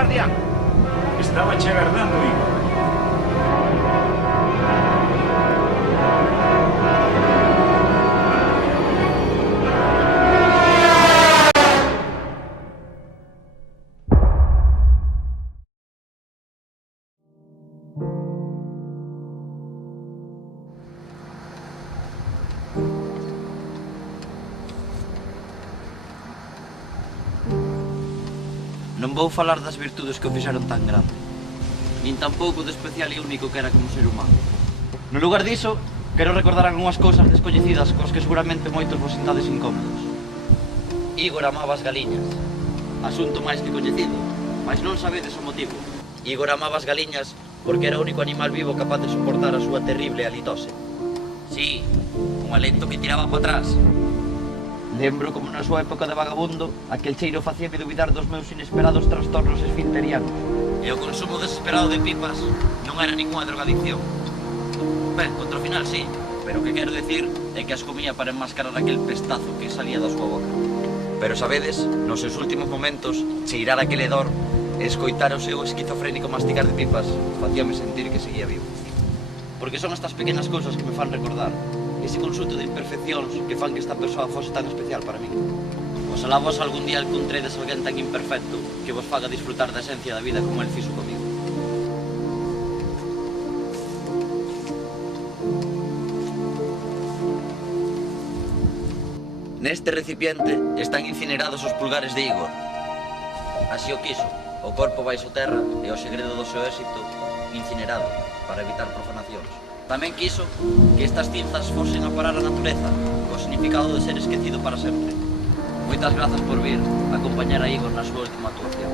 guardián? Estaba che agardando, Igor. Non vou falar das virtudes que o fixeron tan grande, nin tampouco do especial e único que era como ser humano. No lugar diso, quero recordar algunhas cousas descoñecidas cos que seguramente moitos vos sintades incómodos. Igor amaba as galiñas, asunto máis que coñecido, mas non sabedes o motivo. Igor amaba as galiñas porque era o único animal vivo capaz de soportar a súa terrible halitose. Sí, un alento que tiraba para atrás. Lembro como na súa época de vagabundo, aquel cheiro facíame dubidar dos meus inesperados trastornos esfinterianos. E o consumo desesperado de pipas non era ninguna drogadicción. Ben, contra o final sí, pero o que quero decir é que as comía para enmascarar aquel pestazo que salía da súa boca. Pero sabedes, nos seus últimos momentos, cheirar aquel hedor e escoitar o seu esquizofrénico masticar de pipas facíame sentir que seguía vivo. Porque son estas pequenas cousas que me fan recordar ese consulto de imperfeccións que fan que esta persoa fose tan especial para mí. Oxalá vos algún día encontredes alguén tan imperfecto que vos faga disfrutar da esencia da vida como el fixo comigo. Neste recipiente están incinerados os pulgares de Igor. Así o quiso, o corpo baixo terra e o segredo do seu éxito incinerado para evitar profanacións. Tamén quiso que estas cinzas fosen a parar a natureza, co significado de ser esquecido para sempre. Moitas grazas por vir a acompañar a Igor na súa última actuación.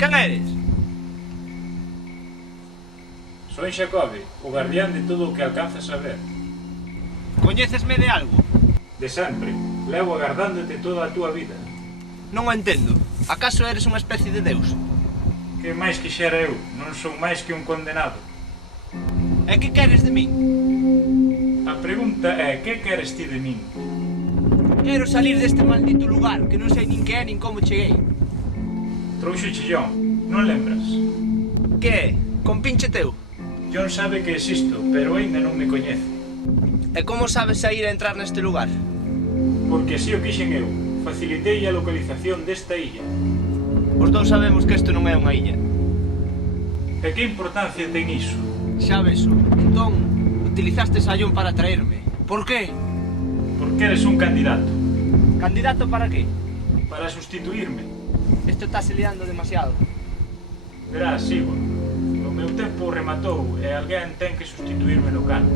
Quen eres? Soy Xacobe, o guardián de todo o que alcanzas a ver. Coñécesme de algo? De sempre, levo agardándote toda a túa vida. Non o entendo. Acaso eres unha especie de deus? Que máis quixera eu, non son máis que un condenado. E que queres de min? A pregunta é, que queres ti de min? Quero salir deste maldito lugar, que non sei nin que é nin como cheguei. Trouxe John, non lembras? Que é? Con pinche teu? John sabe que existo, pero aínda non me coñece. E como sabes sair a entrar neste lugar? Porque así o quixen eu, facilitei a localización desta illa. Os dous sabemos que isto non é unha illa. E que importancia ten iso? Xa ves, entón, utilizaste a John para traerme. Por qué? Porque eres un candidato. Candidato para qué? Para sustituirme. Isto está se liando demasiado. Verás, Igor, o meu tempo rematou e alguén ten que sustituirme no cargo.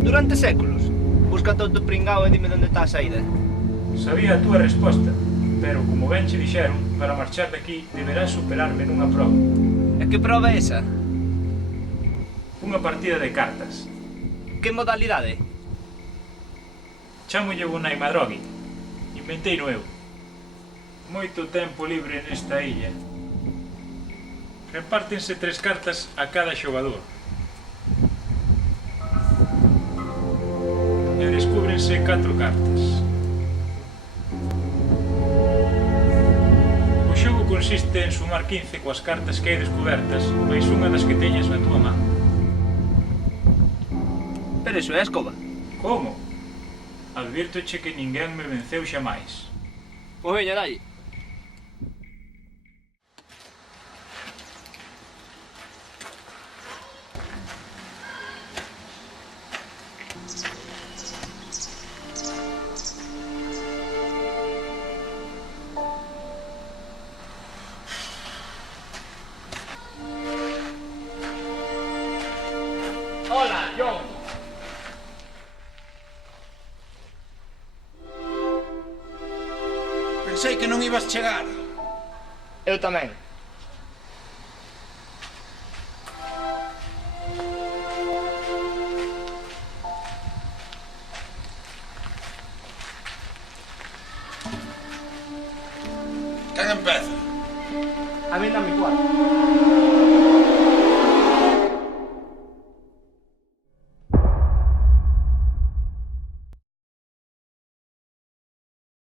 Durante séculos. Busca todo o pringao e dime onde está a saída. Sabía a túa resposta, pero como ben che dixeron, para marchar de aquí deberás superarme nunha proba. E que prova é esa? Unha partida de cartas. Que modalidade? Chámolle o Naimadrogi. Inventei no eu. Moito tempo libre nesta illa. Repártense 3 cartas a cada xogador. E descúbrense 4 cartas. O xogo consiste en sumar 15 coas cartas que hai descubertas, máis unha das que teñas na túa man. Pero iso é a escoba. Como? Advírtoche que ninguén me venceu xamais. Pois veña, dalle. Hola, John. Pensei que non ibas chegar. Eu tamén. A ver, dame 4.